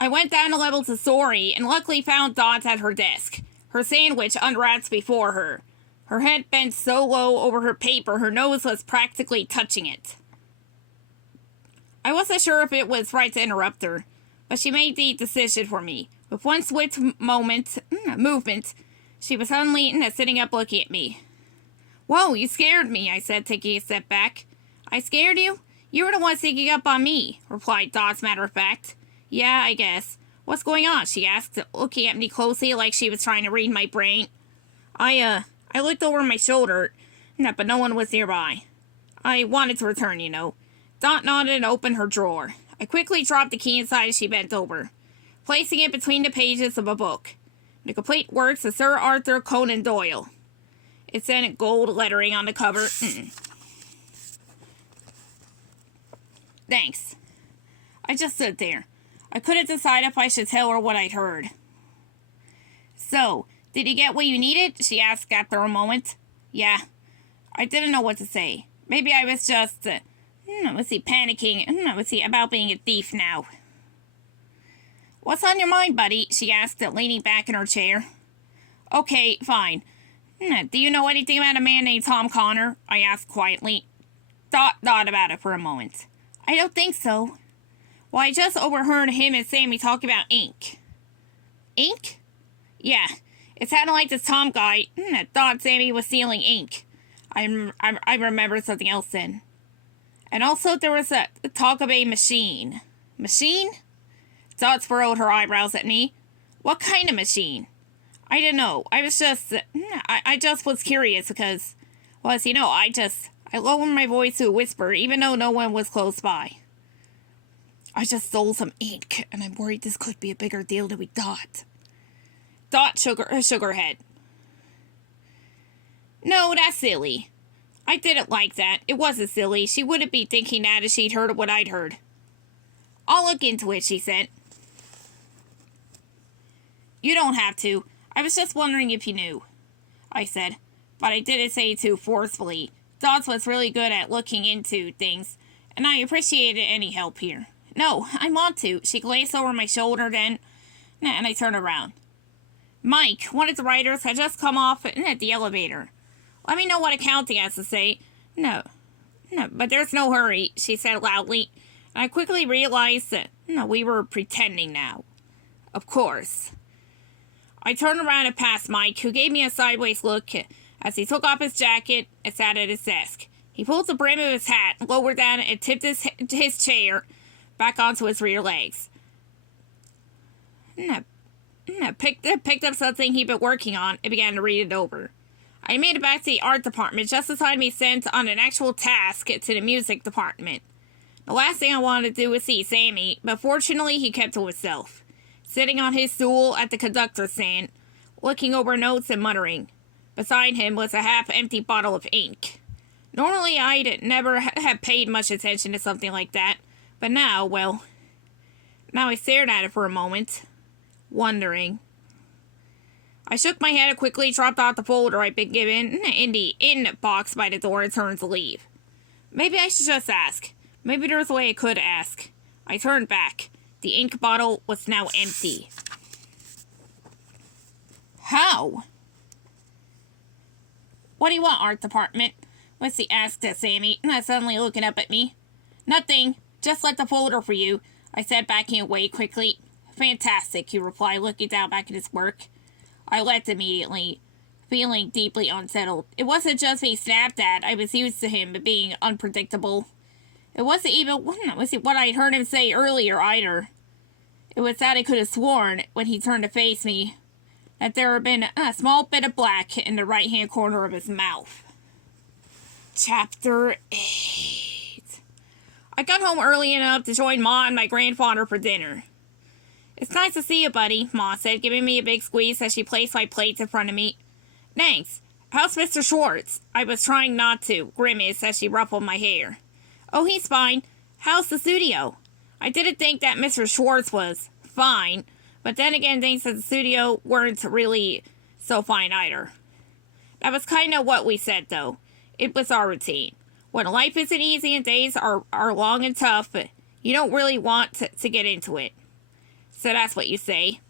I went down a level to Sori and luckily found Dot at her desk, her sandwich unwrapped before her. Her head bent so low over her paper her nose was practically touching it. I wasn't sure if it was right to interrupt her, but she made the decision for me. With one swift movement, she was suddenly sitting up looking at me. "Whoa, you scared me," I said, taking a step back. "I scared you? You were the one sneaking up on me," replied Dot matter of fact. "Yeah, I guess. What's going on?" she asked, looking at me closely like she was trying to read my brain. I looked over my shoulder, but no one was nearby. I wanted to return, you know. Dot nodded and opened her drawer. I quickly dropped the key inside as she bent over, placing it between the pages of a book. The complete works of Sir Arthur Conan Doyle. It said in gold lettering on the cover. Thanks. I just stood there. I couldn't decide if I should tell her what I'd heard. "So, did you get what you needed?" she asked after a moment. "Yeah." I didn't know what to say. Maybe I was just, panicking, about being a thief now. "What's on your mind, buddy?" she asked, leaning back in her chair. "Okay, fine. Do you know anything about a man named Tom Connor?" I asked quietly. Dot thought about it for a moment. "I don't think so." "Well, I just overheard him and Sammy talk about ink." "Ink?" "Yeah. It sounded like this Tom guy thought Sammy was stealing ink. I remember something else then. And also there was a talk of a machine." "Machine?" Dot furrowed her eyebrows at me. "What kind of machine?" "I don't know. I was just... I just was curious because... Well, as you know, I lowered my voice to a whisper even though no one was close by. "I just stole some ink, and I'm worried this could be a bigger deal than we thought." Dot shook her head. "No, that's silly. I didn't like that. It wasn't silly. She wouldn't be thinking that if she'd heard what I'd heard." "I'll look into it," she said. "You don't have to. I was just wondering if you knew," I said, but I didn't say it too forcefully. Dot was really good at looking into things, and I appreciated any help here. "No, I want to." She glanced over my shoulder then, and I turned around. Mike, one of the writers, had just come off at the elevator. "Let me know what accounting has to say." No, but there's no hurry," she said loudly, and I quickly realized that we were pretending now. Of course. I turned around and passed Mike, who gave me a sideways look as he took off his jacket and sat at his desk. He pulled the brim of his hat, lowered down, and tipped his chair back onto his rear legs. Picked up something he'd been working on and began to read it over. I made it back to the art department just as I'd be sent on an actual task to the music department. The last thing I wanted to do was see Sammy, but fortunately he kept to himself, sitting on his stool at the conductor's stand, looking over notes and muttering. Beside him was a half-empty bottle of ink. Normally I'd never have paid much attention to something like that, but now I stared at it for a moment, wondering. I shook my head and quickly dropped out the folder I'd been given in the box by the door and turned to leave. Maybe I should just ask. Maybe there's a way I could ask. I turned back. The ink bottle was now empty. "How?" "What do you want, art department?" Wesley asked at Sammy, suddenly looking up at me. "Nothing. Just left the folder for you," I said, backing away quickly. "Fantastic," he replied, looking down back at his work. I left immediately, feeling deeply unsettled. It wasn't just being snapped at. I was used to him being unpredictable. It wasn't even what I'd heard him say earlier either. It was that I could have sworn, when he turned to face me, that there had been a small bit of black in the right-hand corner of his mouth. Chapter 8. I got home early enough to join Ma and my grandfather for dinner. "It's nice to see you, buddy," Ma said, giving me a big squeeze as she placed my plates in front of me. "Thanks. How's Mr. Schwartz?" I was trying not to grimace as she ruffled my hair. "Oh, he's fine. How's the studio?" I didn't think that Mr. Schwartz was fine, but then again things at the studio weren't really so fine either. That was kind of what we said, though. It was our routine. When life isn't easy and days are long and tough, you don't really want to get into it. So that's what you say.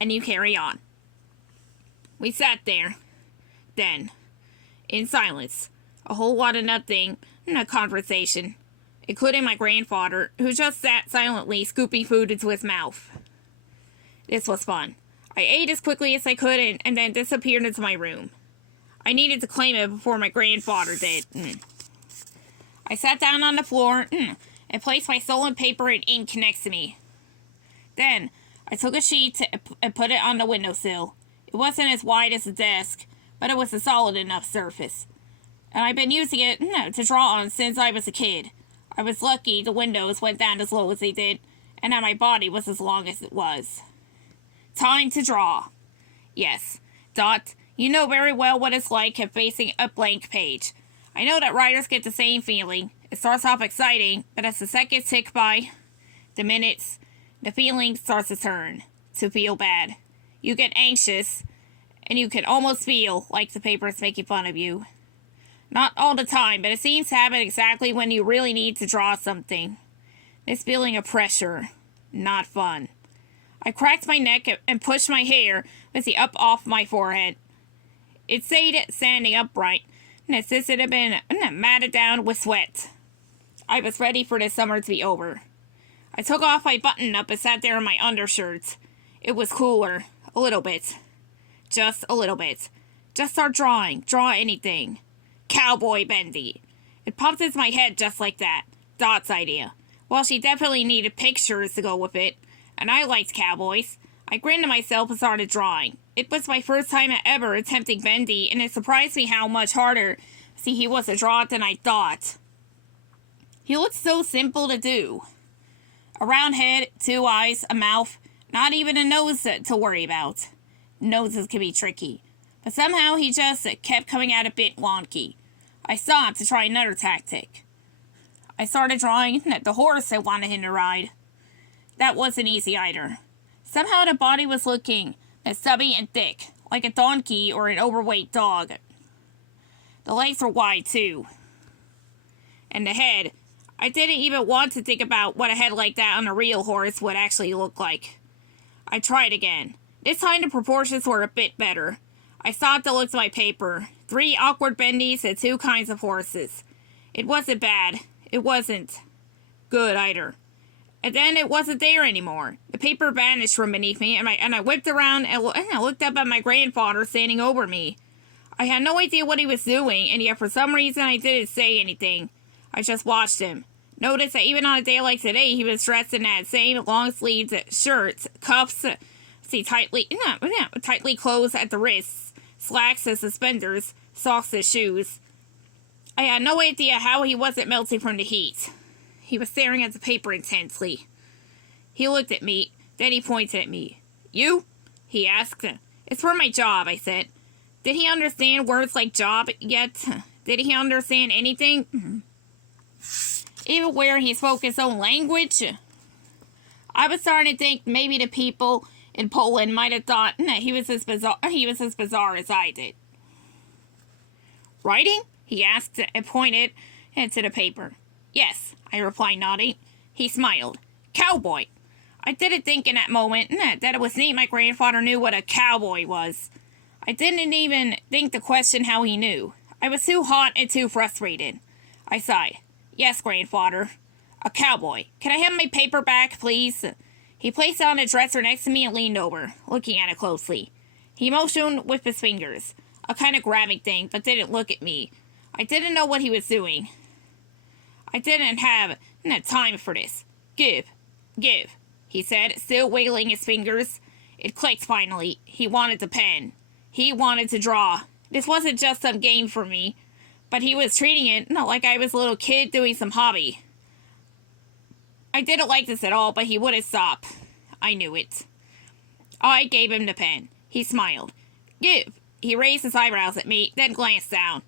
And you carry on. We sat there. Then, in silence, a whole lot of nothing in a conversation, including my grandfather, who just sat silently scooping food into his mouth. This was fun. I ate as quickly as I could and then disappeared into my room. I needed to claim it before my grandfather did. I sat down on the floor and placed my stolen paper and ink next to me. Then, I took a sheet and put it on the windowsill. It wasn't as wide as the desk, but it was a solid enough surface. And I've been using it to draw on since I was a kid. I was lucky the windows went down as low as they did, and that my body was as long as it was. Time to draw. Yes, Dot, you know very well what it's like facing a blank page. I know that writers get the same feeling. It starts off exciting, but as the seconds tick by, the minutes, the feeling starts to turn to feel bad. You get anxious, and you can almost feel like the paper is making fun of you. Not all the time, but it seems to happen exactly when you really need to draw something. This feeling of pressure, not fun. I cracked my neck and pushed my hair with the up off my forehead. It stayed standing upright, and as if it had been matted down with sweat. I was ready for the summer to be over. I took off my button-up and sat there in my undershirts. It was cooler. A little bit. Just a little bit. Just start drawing. Draw anything. Cowboy bendy. It popped into my head just like that. Dot's idea. Well, she definitely needed pictures to go with it, and I liked cowboys. I grinned to myself and started drawing. It was my first time ever attempting bendy, and it surprised me how much harder he was to draw than I thought. He looked so simple to do. A round head, 2 eyes, a mouth, not even a nose to worry about. Noses can be tricky, but somehow he just kept coming out a bit wonky. I stopped to try another tactic. I started drawing the horse I wanted him to ride. That wasn't easy either. Somehow the body was looking stubby and thick, like a donkey or an overweight dog. The legs were wide too. And the head, I didn't even want to think about what a head like that on a real horse would actually look like. I tried again. This time the proportions were a bit better. I stopped to look at my paper. 3 awkward bendies and 2 kinds of horses. It wasn't bad. It wasn't good either. And then it wasn't there anymore. The paper vanished from beneath me, and I whipped around and I looked up at my grandfather standing over me. I had no idea what he was doing, and yet for some reason I didn't say anything. I just watched him. Noticed that even on a day like today, he was dressed in that same long-sleeved shirt, cuffs, tightly closed at the wrists, slacks as suspenders, socks as shoes. I had no idea how he wasn't melting from the heat. He was staring at the paper intensely. He looked at me, then he pointed at me. "You?" he asked. "It's for my job," I said. Did he understand words like job yet? Did he understand anything? Even where he spoke his own language? I was starting to think maybe the people in Poland might have thought that he was as bizarre as I did. "Writing?" he asked and pointed to the paper. "Yes," I replied, nodding. He smiled. "Cowboy." I didn't think in that moment that it was neat my grandfather knew what a cowboy was. I didn't even think to question how he knew. I was too hot and too frustrated. I sighed. "Yes, grandfather. A cowboy. Can I have my paper back, please?" He placed it on the dresser next to me and leaned over, looking at it closely. He motioned with his fingers, a kind of grabbing thing, but didn't look at me. I didn't know what he was doing. I didn't have time for this. Give, he said, still wiggling his fingers. It clicked finally. He wanted the pen. He wanted to draw. This wasn't just some game for me, but he was treating it not like I was a little kid doing some hobby. I didn't like this at all, but he wouldn't stop. I knew it. I gave him the pen. He smiled. "Give." He raised his eyebrows at me, then glanced down.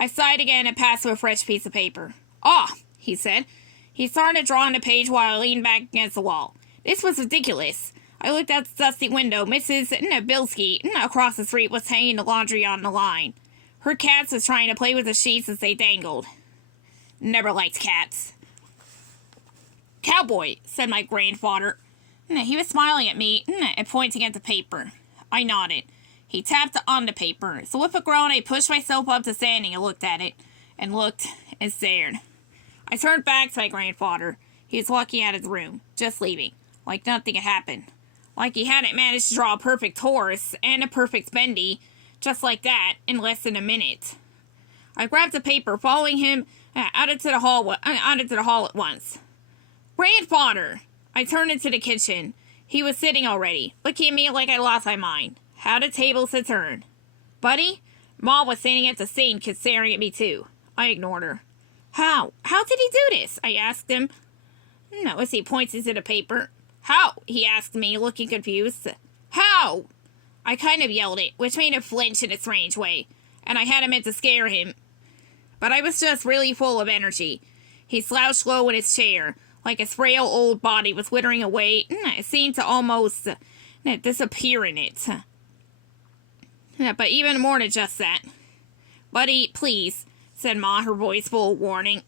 I sighed again and passed him a fresh piece of paper. "Ah," he said. He started drawing the page while I leaned back against the wall. This was ridiculous. I looked out the dusty window. Mrs. Bilski across the street was hanging the laundry on the line. Her cats was trying to play with the sheets as they dangled. Never liked cats. "Cowboy," said my grandfather. He was smiling at me and pointing at the paper. I nodded. He tapped on the paper, so with a groan I pushed myself up to standing and looked at it, and looked and stared. I turned back to my grandfather. He was walking out of the room, just leaving, like nothing had happened. Like he hadn't managed to draw a perfect horse and a perfect bendy, just like that, in less than a minute. I grabbed the paper, following him out into the hall at once. Grandfather! I turned into the kitchen. He was sitting already, looking at me like I lost my mind. How the tables had turned. Buddy? Ma was standing at the sink, staring at me too. I ignored her. How? How did he do this? I asked him. No, as he pointed to the paper. How? He asked me, looking confused. How? I kind of yelled it, which made him flinch in a strange way, and I hadn't meant to scare him. But I was just really full of energy. He slouched low in his chair, like his frail old body was withering away, and seemed to almost disappear in it. But even more than just that. Buddy, please, said Ma, her voice full of warning.